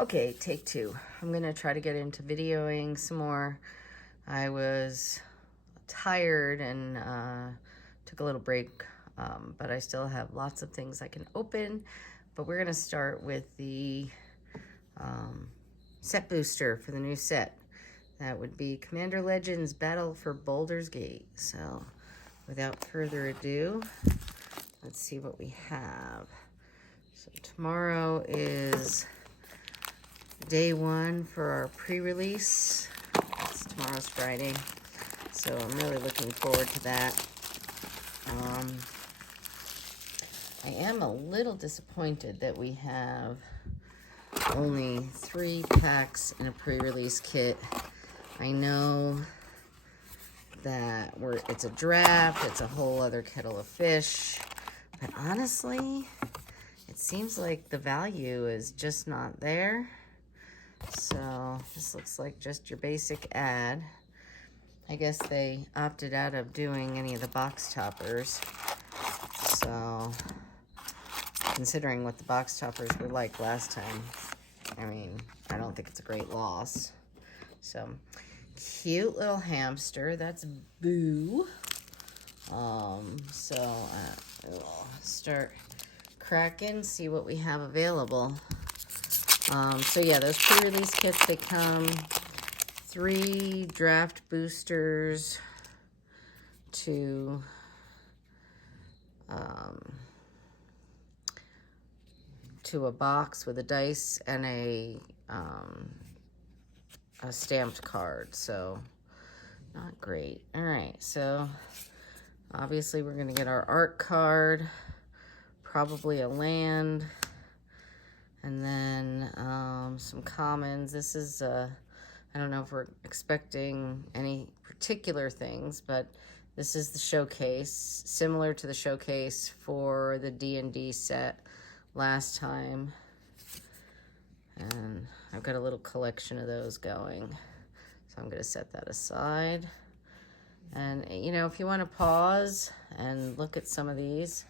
Okay, take two. I'm gonna try to get into videoing some more. I was tired and took a little break, but I still have lots of things I can open. But we're gonna start with the set booster for the new set. That would be Commander Legends Battle for Baldur's Gate. So without further ado, let's see what we have. So tomorrow is day one for our pre-release. Tomorrow's Friday, so I'm really looking forward to that. I am a little disappointed that we have only 3 packs in a pre-release kit. I know that it's a draft, it's a whole other kettle of fish, but honestly, it seems like the value is just not there. So this looks like just your basic ad. I guess they opted out of doing any of the box toppers. So considering what the box toppers were like last time, I mean, I don't think it's a great loss. So cute little hamster, that's Boo. We'll start cracking, see what we have available. So yeah, those pre-release kits, they come 3 draft boosters to a box with a dice and a stamped card. So not great. All right, so obviously we're gonna get our art card, probably a land, and then some commons. This is, I don't know if we're expecting any particular things, but this is the showcase, similar to the showcase for the D&D set last time. And I've got a little collection of those going. So I'm going to set that aside. And, you know, if you want to pause and look at some of these,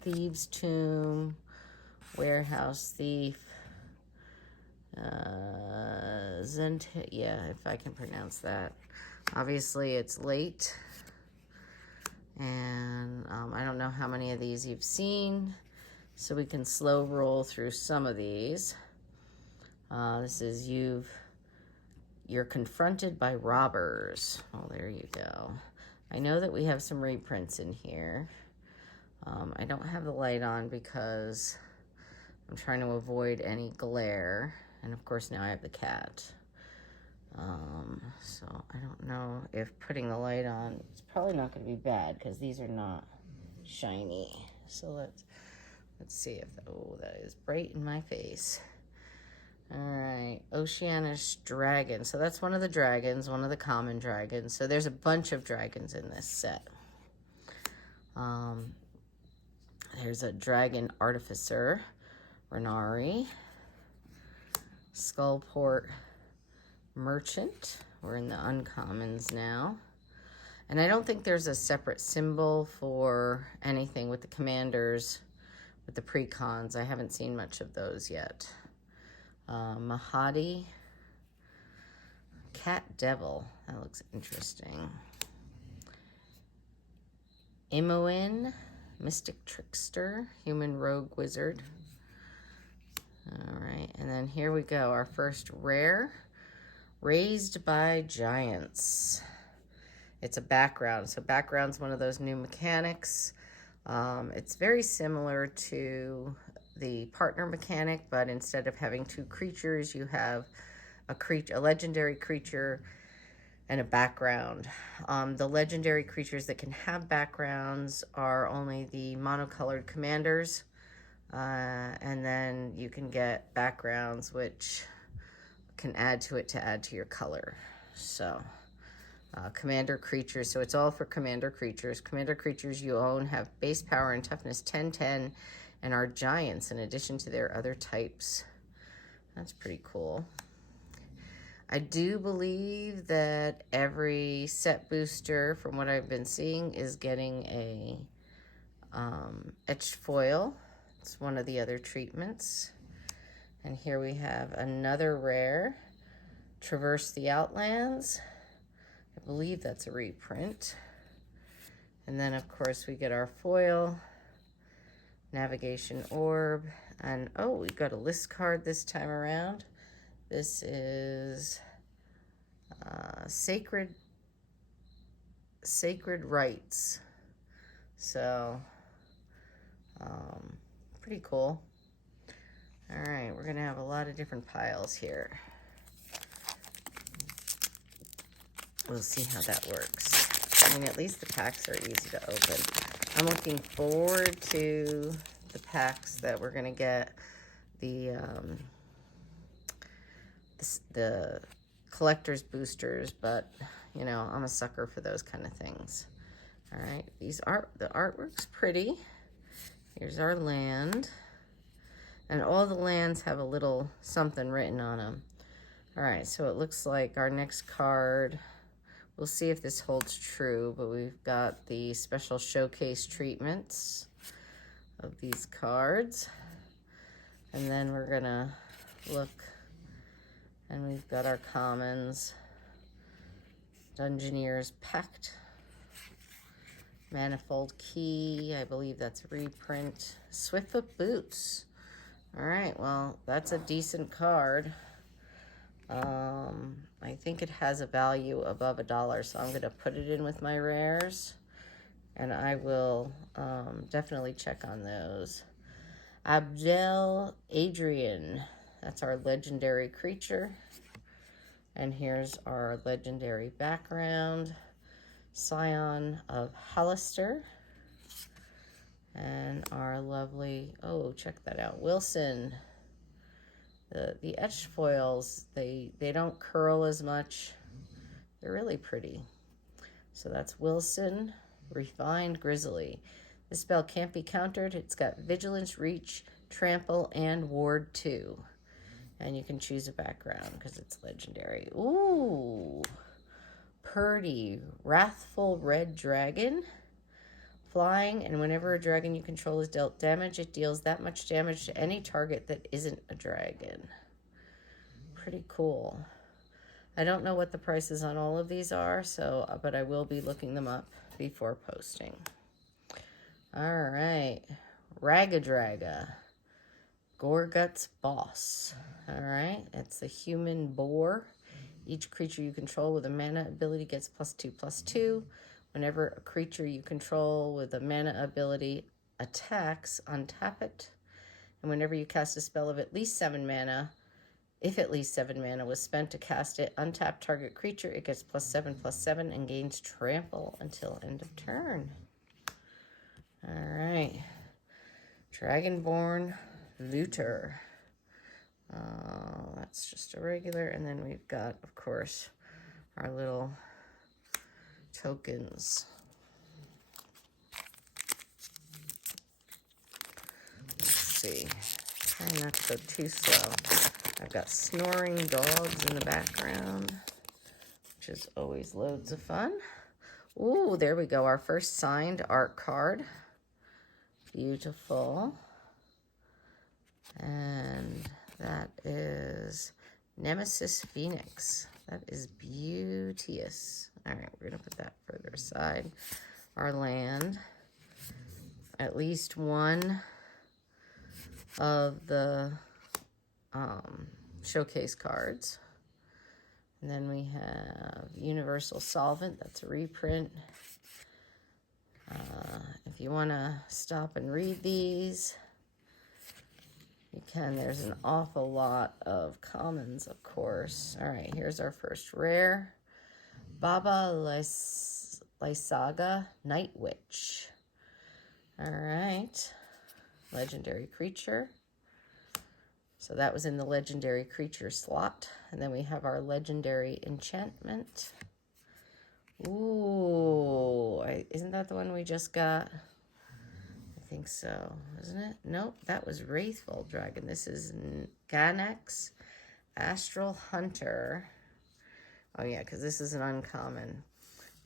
Thieves' Tomb, Warehouse Thief, yeah, if I can pronounce that. Obviously, it's late, and I don't know how many of these you've seen, so we can slow roll through some of these. This is you're confronted by robbers. Oh, there you go. I know that we have some reprints in here. I don't have the light on because I'm trying to avoid any glare. And of course now I have the cat. So I don't know if putting the light on, it's probably not going to be bad because these are not shiny. So let's see if, oh, that is bright in my face. All right, Oceanic Dragon. So that's one of the dragons, one of the common dragons. So there's a bunch of dragons in this set. There's a dragon artificer, Renari, Skullport Merchant. We're in the uncommons now. And I don't think there's a separate symbol for anything with the commanders, with the precons. I haven't seen much of those yet. Mahadi, Cat Devil. That looks interesting. Imoen, Mystic Trickster, Human Rogue Wizard. All right, and then here we go. Our first rare, Raised by Giants. It's a background. So background's one of those new mechanics. It's very similar to the partner mechanic, but instead of having 2 creatures, you have a legendary creature and a background. The legendary creatures that can have backgrounds are only the monocolored commanders. And then you can get backgrounds which can add to it to add to your color. So commander creatures, so it's all for commander creatures. Commander creatures you own have base power and toughness 10/10 and are giants in addition to their other types. That's pretty cool. I do believe that every set booster, from what I've been seeing, is getting a etched foil. It's one of the other treatments. And here we have another rare, Traverse the Outlands. I believe that's a reprint. And then, of course, we get our foil, Navigation Orb, and oh, we've got a list card this time around. This is Sacred Rites. So, pretty cool. All right, we're going to have a lot of different piles here. We'll see how that works. I mean, at least the packs are easy to open. I'm looking forward to the packs that we're going to get. The collector's boosters, but, you know, I'm a sucker for those kind of things. All right, the artwork's pretty. Here's our land. And all the lands have a little something written on them. All right, so it looks like our next card, we'll see if this holds true, but we've got the special showcase treatments of these cards. And then we're gonna look, and we've got our commons, Dungeoneer's Pact, Manifold Key, I believe that's a reprint, Swiftfoot Boots. All right, well, that's a decent card. I think it has a value above $1, so I'm gonna put it in with my rares, and I will definitely check on those. Abdel Adrian, that's our legendary creature. And here's our legendary background, Scion of Hallister. And our lovely, oh, check that out, Wilson. The etched foils, they don't curl as much. They're really pretty. So that's Wilson, Refined Grizzly. This spell can't be countered. It's got Vigilance, Reach, Trample, and Ward 2. And you can choose a background because it's legendary. Ooh, Purdy, Wrathful Red Dragon. Flying, and whenever a dragon you control is dealt damage, it deals that much damage to any target that isn't a dragon. Pretty cool. I don't know what the prices on all of these are, so but I will be looking them up before posting. All right, Ragadraga, Gorgut's Boss. All right, it's the human boar. Each creature you control with a mana ability gets +2/+2. Whenever a creature you control with a mana ability attacks, untap it. And whenever you cast a spell of at least 7 mana, if at least 7 mana was spent to cast it, untap target creature, it gets +7/+7 and gains trample until end of turn. All right. Dragonborn Looter. That's just a regular. And then we've got, of course, our little tokens. Let's see. Trying not to go too slow. I've got snoring dogs in the background, which is always loads of fun. Ooh, there we go. Our first signed art card. Beautiful. And that is Nemesis Phoenix. That is beauteous. All right, we're going to put that further aside. Our land. At least one of the showcase cards. And then we have Universal Solvent. That's a reprint. If you want to stop and read these, you can. There's an awful lot of commons, of course. All right, here's our first rare. Baba Lysaga, Night Witch. All right, legendary creature. So that was in the legendary creature slot. And then we have our legendary enchantment. Ooh, isn't that the one we just got? I think so, isn't it? Nope, that was Wrathful Dragon. This is Ganax, Astral Hunter. Oh yeah, because this is an uncommon.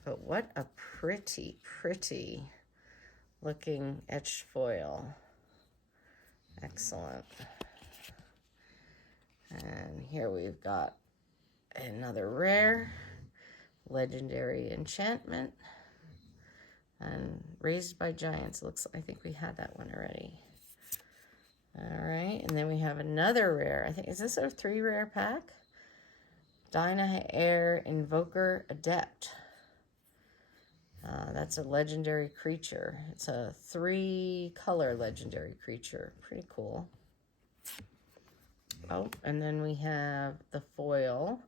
But what a pretty, pretty looking etched foil. Excellent. And here we've got another rare, legendary enchantment. And Raised by Giants. Looks, I think we had that one already. All right, and then we have another rare. I think, is this a 3 rare pack? Dyna Air Invoker Adept. That's a legendary creature. It's a 3-color legendary creature. Pretty cool. Oh, and then we have the foil,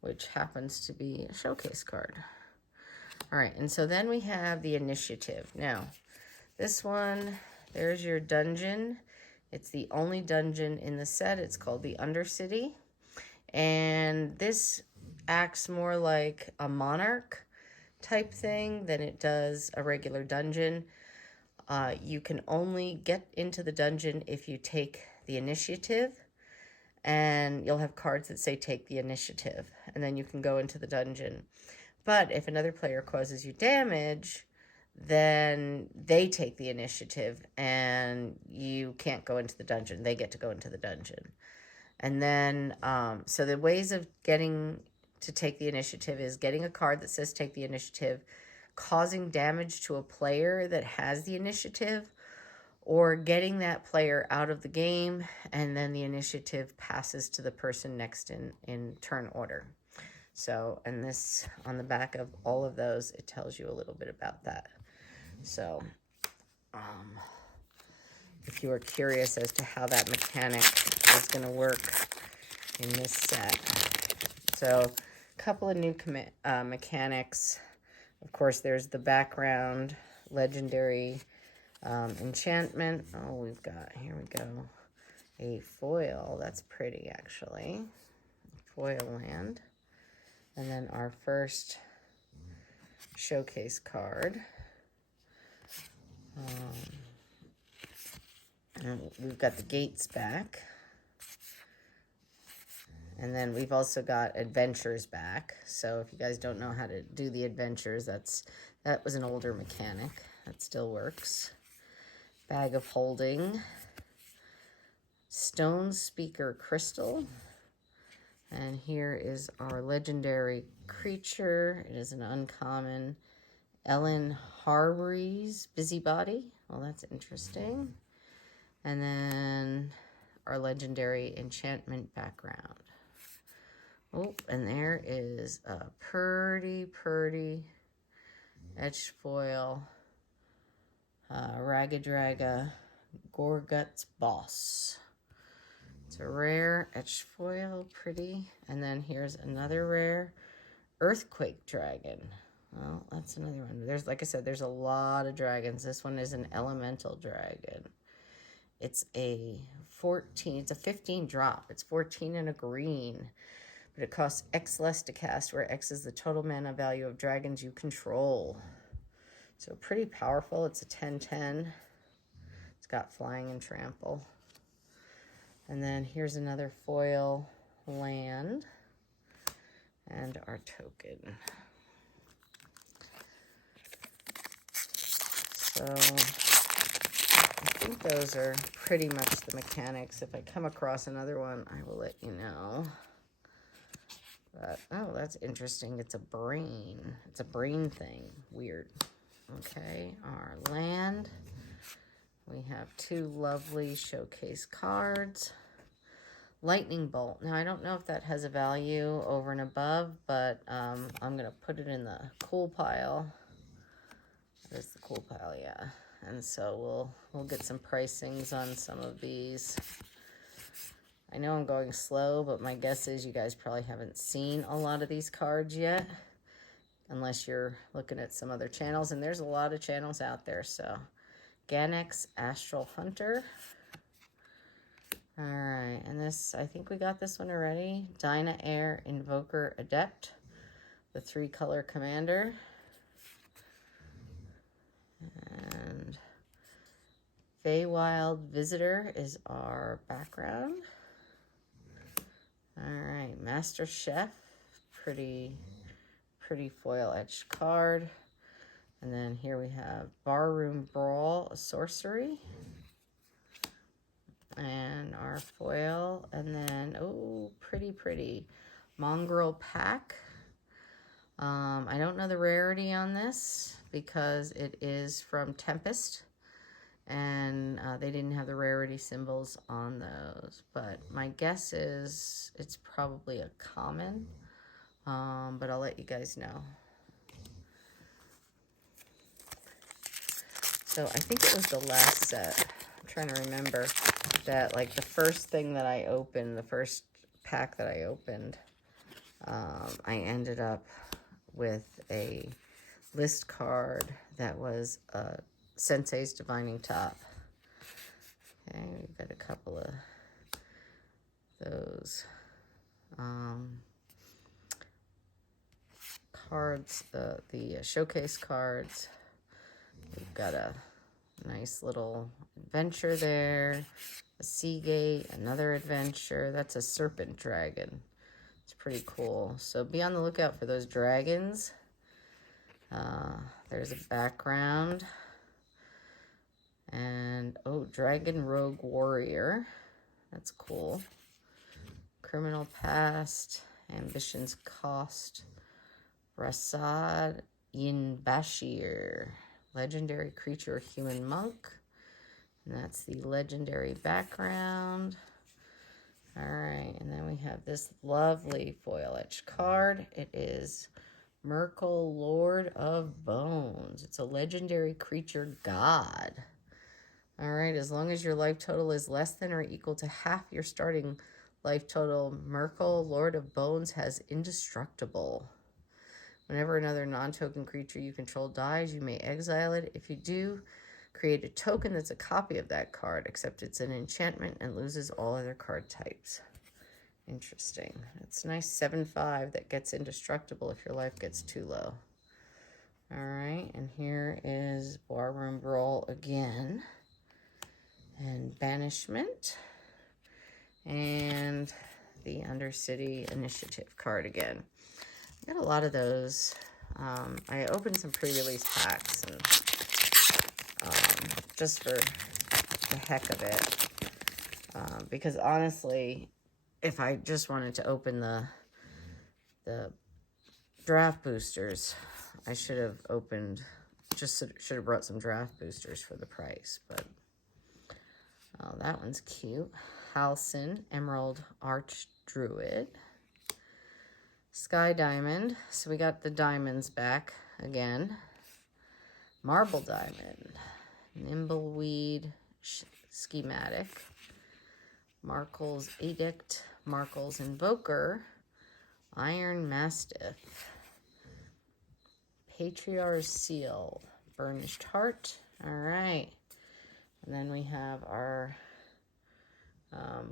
which happens to be a showcase card. All right, and so then we have the initiative. Now, this one, there's your dungeon. It's the only dungeon in the set. It's called the Undercity. And this acts more like a monarch type thing than it does a regular dungeon. You can only get into the dungeon if you take the initiative. And you'll have cards that say take the initiative. And then you can go into the dungeon. But if another player causes you damage, then they take the initiative and you can't go into the dungeon. They get to go into the dungeon. And then, so the ways of getting to take the initiative is getting a card that says take the initiative, causing damage to a player that has the initiative, or getting that player out of the game, and then the initiative passes to the person next in turn order. So, and this, on the back of all of those, it tells you a little bit about that. So, if you are curious as to how that mechanic is going to work in this set. So, a couple of new mechanics. Of course, there's the background legendary enchantment. Oh, we've got, here we go, a foil. That's pretty, actually. Foil land. And then our first showcase card. And we've got the gates back. And then we've also got adventures back. So if you guys don't know how to do the adventures, that was an older mechanic. That still works. Bag of Holding. Stone Speaker Crystal. And here is our legendary creature. It is an uncommon. Ellen Harbury's Busybody. Well, that's interesting. And then our legendary enchantment background. Oh, and there is a pretty etched foil. Ragged Draga Gorgut's Boss. It's a rare etched foil, pretty. And then here's another rare Earthquake Dragon. Well, that's another one. There's, like I said, there's a lot of dragons. This one is an elemental dragon. It's a 14, it's a 15 drop. It's 14 and a green. But it costs X less to cast, where X is the total mana value of dragons you control. So pretty powerful. It's a 10/10. It's got flying and trample. And then here's another foil land. And our token. So I think those are pretty much the mechanics. If I come across another one, I will let you know. But, oh, that's interesting. It's a brain. It's a brain thing. Weird. Okay, our land. We have 2 lovely showcase cards. Lightning Bolt. Now, I don't know if that has a value over and above, but I'm going to put it in the cool pile. There's the cool pile, yeah. And so we'll get some pricings on some of these. I know I'm going slow, but my guess is you guys probably haven't seen a lot of these cards yet, unless you're looking at some other channels, and there's a lot of channels out there. So, Ganex Astral Hunter. All right, and this, I think we got this one already. Dyna Air Invoker Adept, the 3-color commander. And Feywild Visitor is our background. All right, Master Chef, pretty foil etched card. And then here we have Barroom Brawl, a sorcery. And our foil, and then, oh, pretty mongrel pack. I don't know the rarity on this because it is from Tempest, and they didn't have the rarity symbols on those, but my guess is it's probably a common, but I'll let you guys know. So I think it was the last set. I'm trying to remember that, like, the first thing that I opened, the first pack that I opened, I ended up with a list card that was Sensei's Divining Top. Okay, we've got a couple of those cards, the showcase cards. We've got a nice little adventure there, a Seagate, another adventure. That's a Serpent Dragon. It's pretty cool. So be on the lookout for those dragons. There's a background. And, oh, Dragon Rogue Warrior. That's cool. Criminal Past. Ambition's Cost. Rasad Yin Bashir. Legendary Creature Human Monk. And that's the legendary background. Alright, and then we have this lovely foil etched card. It is Merkle, Lord of Bones. It's a legendary creature god. Alright, as long as your life total is less than or equal to half your starting life total, Merkle, Lord of Bones, has indestructible. Whenever another non-token creature you control dies, you may exile it. If you do, create a token that's a copy of that card, except it's an enchantment and loses all other card types. Interesting. It's a nice 7/5 that gets indestructible if your life gets too low. Alright, and here is Barroom Brawl again. And Banishment. And the Undercity Initiative card again. I got a lot of those. I opened some pre-release packs and just for the heck of it. Because honestly, if I just wanted to open the draft boosters, I should have opened, should have brought some draft boosters for the price. But oh, that one's cute. Halcyon, Emerald Arch Druid. Sky Diamond. So we got the diamonds back again. Marble Diamond. Nimbleweed Schematic. Markle's Edict. Markle's Invoker. Iron Mastiff. Patriarch's Seal. Burnished Heart. Alright. And then we have our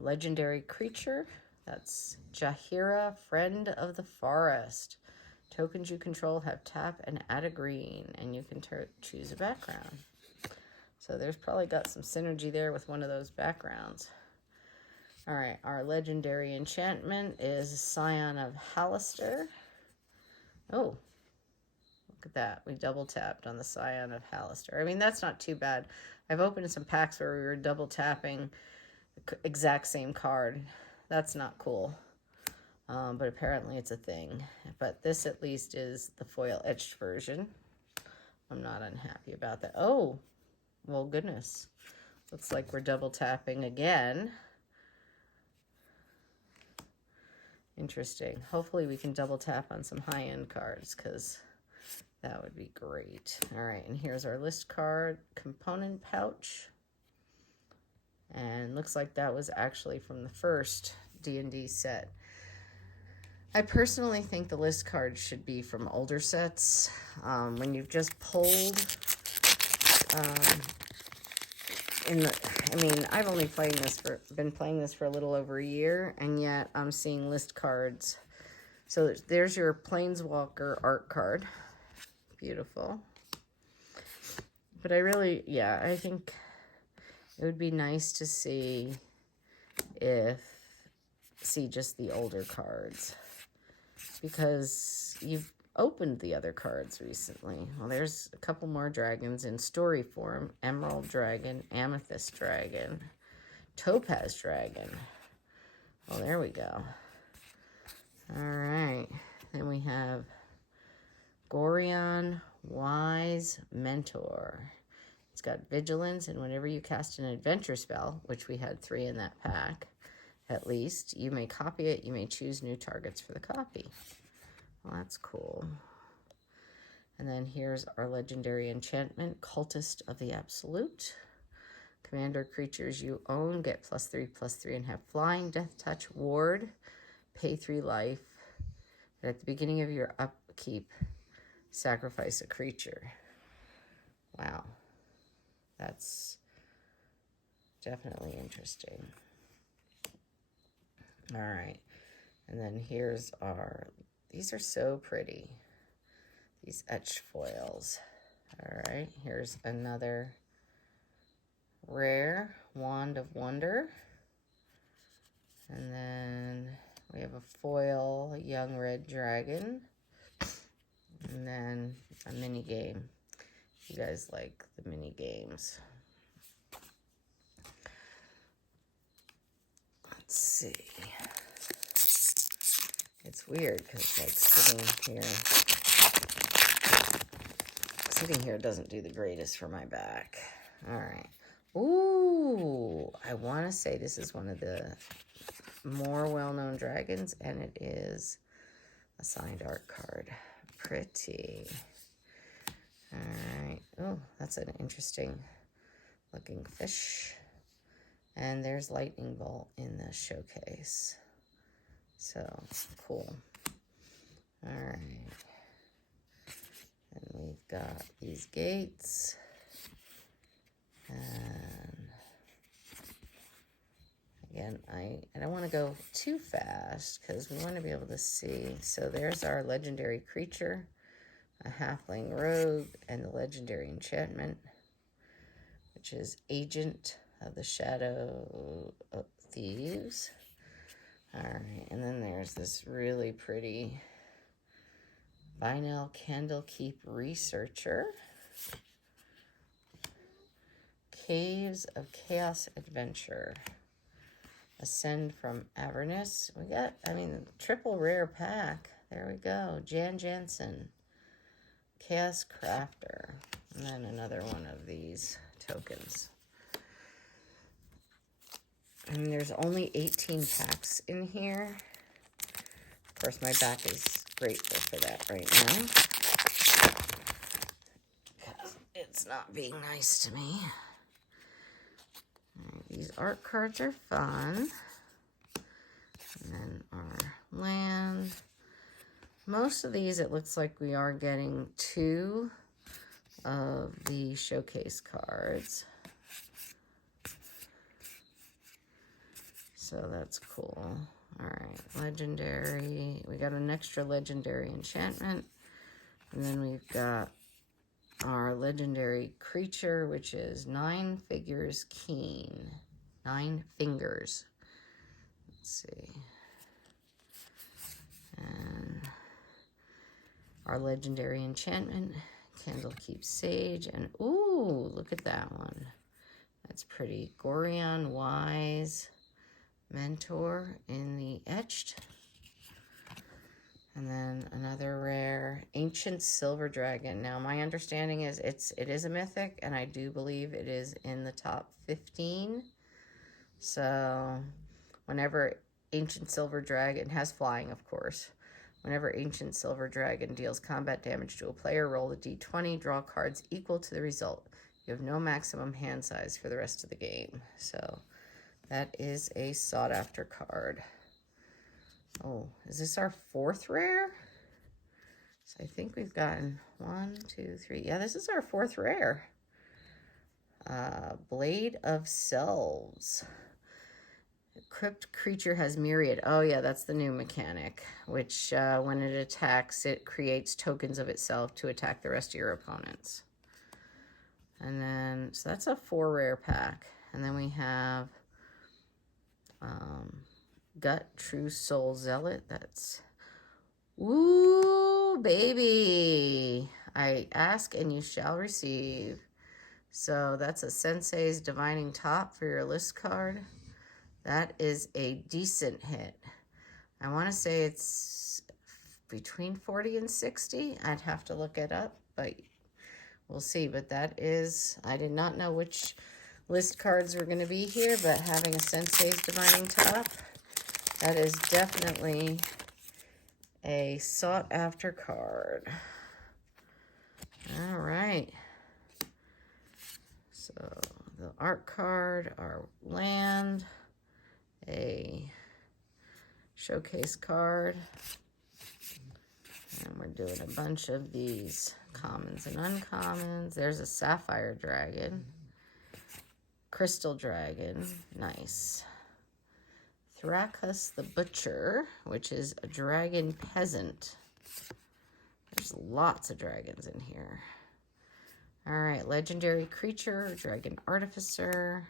legendary creature. That's Jaheira, Friend of the Forest. Tokens you control have tap and add a green, and you can choose a background. So there's probably got some synergy there with one of those backgrounds. All right, our legendary enchantment is Scion of Halaster. Oh, look at that. We double tapped on the Scion of Halaster. I mean, that's not too bad. I've opened some packs where we were double tapping the exact same card. That's not cool. But apparently it's a thing. But this at least is the foil etched version. I'm not unhappy about that. Oh, well, goodness. Looks like we're double tapping again. Interesting. Hopefully we can double tap on some high-end cards, because that would be great. All right, and here's our list card, component pouch. And looks like that was actually from the first D&D set. I personally think the list cards should be from older sets. When you've just pulled, I mean, I've only been playing this for a little over a year, and yet I'm seeing list cards. So there's your Planeswalker art card. Beautiful. But I think it would be nice to see just the older cards, because you've opened the other cards recently. Well, there's a couple more dragons in story form. Emerald Dragon, Amethyst Dragon, Topaz Dragon. Oh, there we go. All right. Then we have Gorion Wise Mentor. It's got vigilance, and whenever you cast an adventure spell, which we had 3 in that pack, at least, you may copy it. You may choose new targets for the copy. Well, that's cool. And then here's our legendary enchantment, Cultist of the Absolute. Commander creatures you own get +3/+3 and have flying, death touch, ward, pay 3 life. And at the beginning of your upkeep, sacrifice a creature. Wow. That's definitely interesting. All right. And then here's our, these are so pretty. These etched foils. All right. Here's another rare Wand of Wonder. And then we have a foil Young Red Dragon. And then a mini game. You guys like the mini games. Let's see. It's weird because like sitting here doesn't do the greatest for my back. All right. Ooh, I want to say this is one of the more well-known dragons, and it is a signed art card. Pretty. All right. Oh, that's an interesting looking fish. And there's Lightning Bolt in the showcase. So, cool. All right. And we've got these gates. And again, I don't want to go too fast because we want to be able to see. So there's our legendary creature, a halfling rogue, and the legendary enchantment, which is Agent of the Shadow of Thieves. All right, and then there's this really pretty Vinyl Candlekeep Researcher. Caves of Chaos Adventure. Ascend from Avernus. We got, I mean, triple rare pack. There we go. Jan Jansen. Chaos Crafter. And then another one of these tokens. And there's only 18 packs in here. Of course, my back is grateful for that right now. Because it's not being nice to me. Right, these art cards are fun. And then our land. Most of these, it looks like we are getting 2 of the showcase cards. So that's cool. All right, legendary. We got an extra legendary enchantment. And then we've got our legendary creature, which is 9 Figures Keen. 9 fingers. Let's see. And our legendary enchantment, Candlekeep Sage. And ooh, look at that one. That's pretty. Gorion Wise Mentor in the etched. And then another rare, Ancient Silver Dragon. Now, my understanding is it is a mythic, and I do believe it is in the top 15. So, whenever Ancient Silver Dragon has flying, of course. Whenever Ancient Silver Dragon deals combat damage to a player, roll a d20, draw cards equal to the result. You have no maximum hand size for the rest of the game. So, that is a sought-after card. Oh, is this our 4th rare? So I think we've gotten 1, 2, 3. Yeah, this is our 4th rare. Blade of Selves. Crypt creature has myriad. Oh, yeah, that's the new mechanic, which when it attacks, it creates tokens of itself to attack the rest of your opponents. And then, so that's a 4 rare pack. And then we have Gut True Soul Zealot. That's, ooh, baby. I ask and you shall receive. So that's a Sensei's Divining Top for your list card. That is a decent hit. I want to say it's between 40 and 60. I'd have to look it up, but we'll see. But that is, I did not know which list cards were going to be here, but having a Sensei's Divining Top, that is definitely a sought-after card. All right. So the art card, our land, a showcase card, and we're doing a bunch of these commons and uncommons. There's a Sapphire Dragon, Crystal Dragon, nice. Thrakus the Butcher, which is a dragon peasant. There's lots of dragons in here. All right, legendary creature, dragon artificer,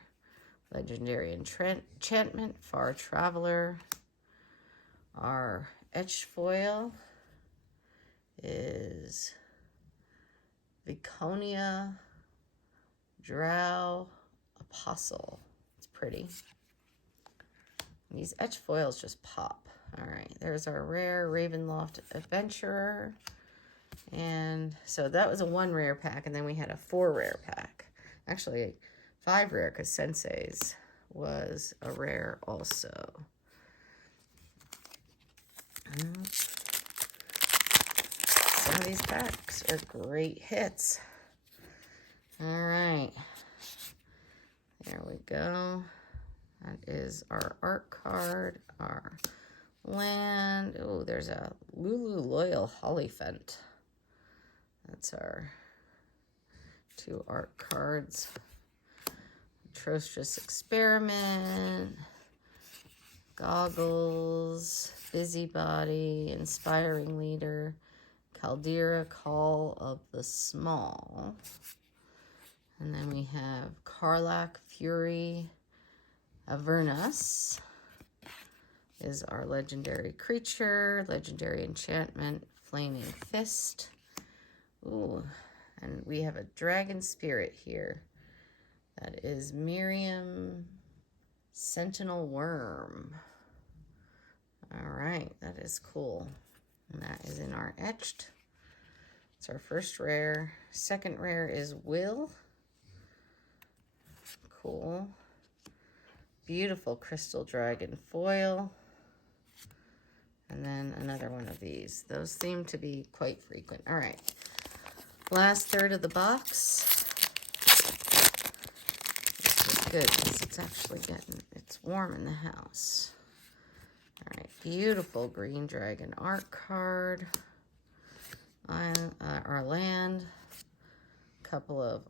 legendary enchantment, far traveler. Our etched foil is Viconia Drow Apostle. It's pretty. These etched foils just pop. All right, there's our rare Ravenloft Adventurer. And so that was a 1 rare pack, and then we had a 4 rare pack. Actually, 5 rare, because Sensei's was a rare also. Some of these packs are great hits. All right. There we go. That is our art card, our land. Oh, there's a Lulu Loyal Hollyphant. That's our 2 art cards. Atrocious Experiment, Goggles, Busybody, Inspiring Leader, Caldera, Call of the Small. And then we have Karlach, Fury, Avernus is our legendary creature, legendary enchantment, Flaming Fist. Ooh, and we have a dragon spirit here. That is Miriam Sentinel Worm. All right, that is cool. And that is in our etched. It's our first rare. Second rare is Will. Cool. Beautiful Crystal Dragon foil. And then another one of these. Those seem to be quite frequent. All right. Last third of the box. This is good because it's actually it's warm in the house. All right. Beautiful Green Dragon art card. Our land. Couple of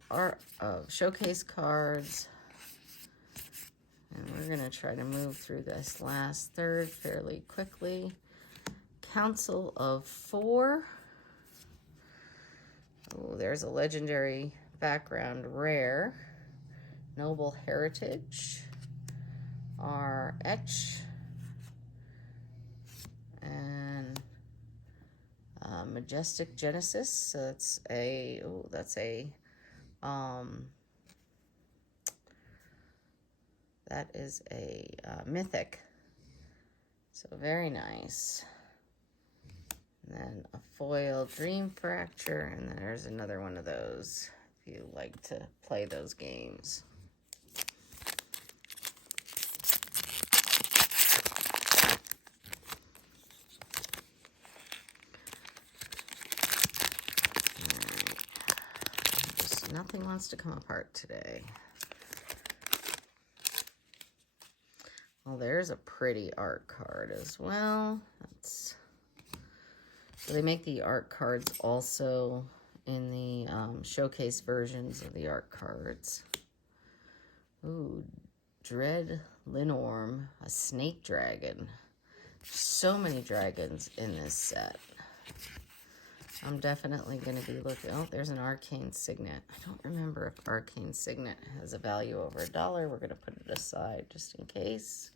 showcase cards. And we're going to try to move through this last third fairly quickly. Council of 4. Oh, there's a legendary background rare. Noble Heritage. Our etch. And Majestic Genesis. So that's a, that is a mythic. So very nice. And then a foil Dream Fracture, and then there's another one of those if you like to play those games. Just nothing wants to come apart today. Well, there's a pretty art card as well. So they make the art cards also in the showcase versions of the art cards. Ooh, Dread Linorm, a snake dragon. So many dragons in this set. I'm definitely going to be looking. Oh, there's an Arcane Signet. I don't remember if Arcane Signet has a value over $1. We're going to put it aside just in case.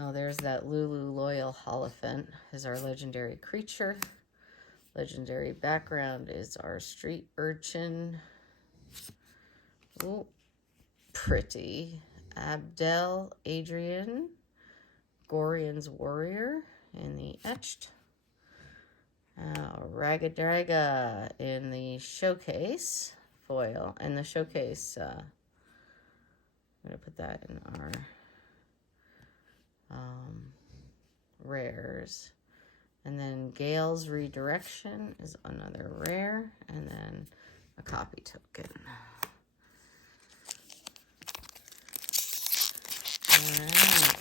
Oh, there's that Lulu Loyal Hollyphant is our legendary creature. Legendary background is our Street Urchin. Ooh, pretty. Abdel Adrian, Gorian's Warrior in the etched. Ragadraga in the showcase foil. And the showcase, I'm going to put that in our rares. And then Gale's Redirection is another rare. And then a copy token. Alright.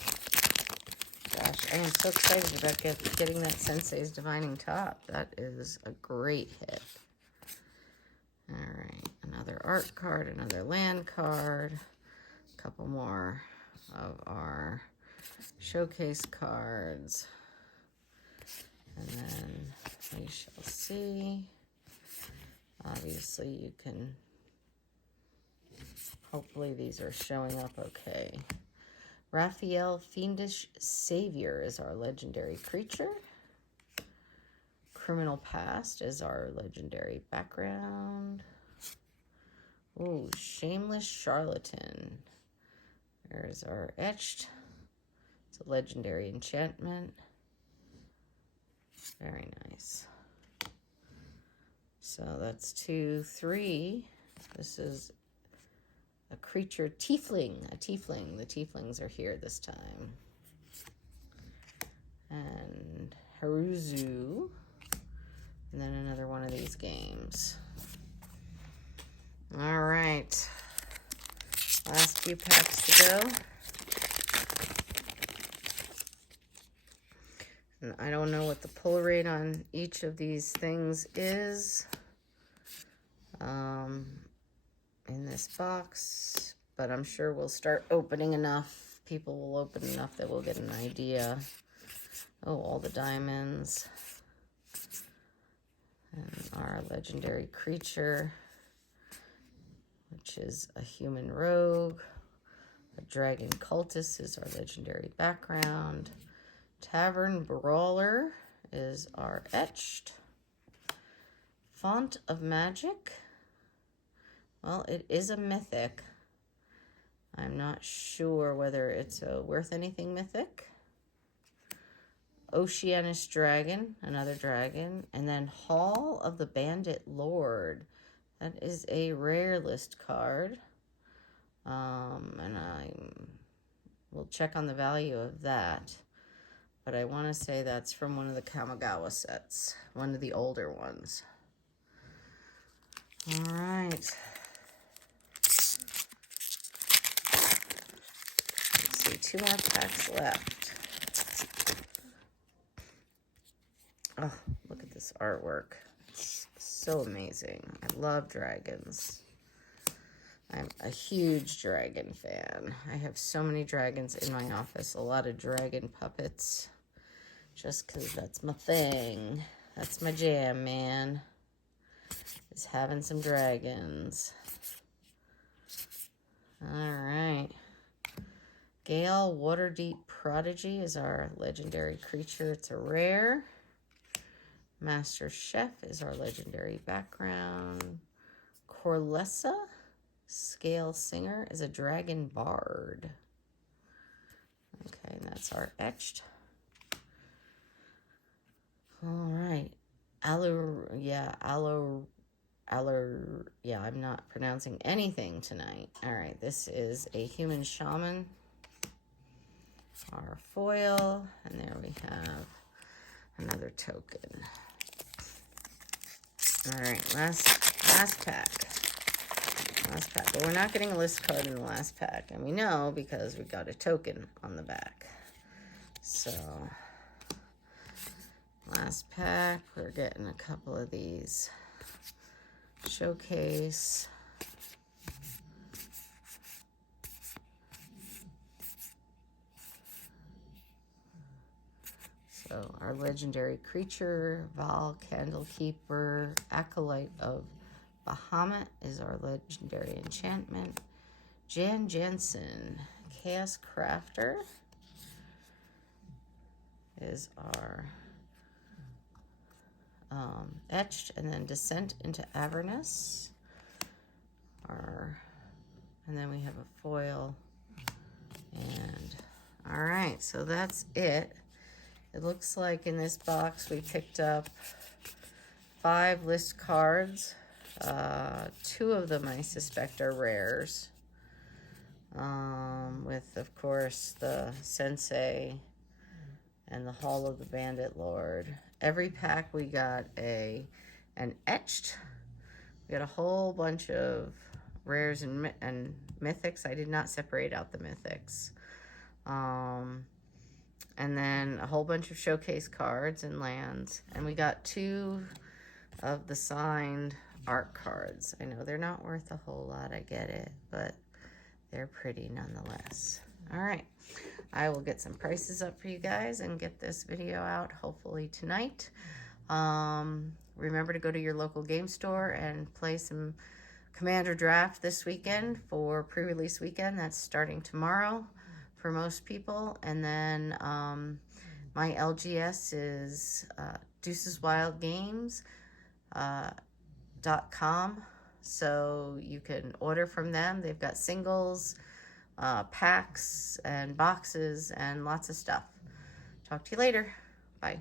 Gosh, I am so excited about getting that Sensei's Divining Top. That is a great hit. Alright, another art card, another land card. A couple more of our showcase cards. And then we shall see. Obviously, you can... Hopefully these are showing up okay. Raphael Fiendish Savior is our legendary creature. Criminal Past is our legendary background. Ooh, Shameless Charlatan. There's our etched. It's a legendary enchantment. Very nice. So that's 2, 3. This is a creature, tiefling, a tiefling. The tieflings are here this time. And Haruzu. And then another one of these games. All right. Last few packs to go. And I don't know what the pull rate on each of these things is. In this box, but I'm sure we'll start opening enough. People will open enough that we'll get an idea. Oh, all the diamonds. And our legendary creature, which is a human rogue. A dragon cultist is our legendary background. Tavern Brawler is our etched. Font of Magic. Well, it is a mythic. I'm not sure whether it's worth anything mythic. Oceanic Dragon, another dragon. And then Hall of the Bandit Lord. That is a rare list card. And I will check on the value of that. But I want to say that's from one of the Kamigawa sets. One of the older ones. All right. Let's see, 2 more packs left. Oh, look at this artwork. It's so amazing. I love dragons. I'm a huge dragon fan. I have so many dragons in my office. A lot of dragon puppets. Just because that's my thing. That's my jam, man. Is having some dragons. All right. Gale Waterdeep Prodigy is our legendary creature. It's a rare. Master Chef is our legendary background. Corlessa Scale Singer is a dragon bard. Okay, and that's our etched. All right. I'm not pronouncing anything tonight. All right, this is a human shaman. Our foil, and there we have another token. All right, last pack. Last pack, but we're not getting a list card in the last pack, and we know because we got a token on the back. So, last pack, we're getting a couple of these. Showcase. So our legendary creature, Val Candlekeeper, Acolyte of Bahamut is our legendary enchantment. Jan Jansen, Chaos Crafter is our etched, and then Descent into Avernus. Our And then we have a foil. And all right, so that's it. It looks like in this box we picked up 5 list cards. 2 of them I suspect are rares. With, of course, the Sensei and the Hall of the Bandit Lord. Every pack we got an etched. We got a whole bunch of rares and mythics. I did not separate out the mythics. And then a whole bunch of showcase cards and lands. And we got 2 of the signed art cards. I know they're not worth a whole lot, I get it, but they're pretty nonetheless. All right, I will get some prices up for you guys and get this video out hopefully tonight. Remember to go to your local game store and play some Commander Draft this weekend for pre-release weekend. That's starting tomorrow for most people. And then my LGS is deuceswildgames.com. So you can order from them. They've got singles, packs, and boxes, and lots of stuff. Talk to you later. Bye.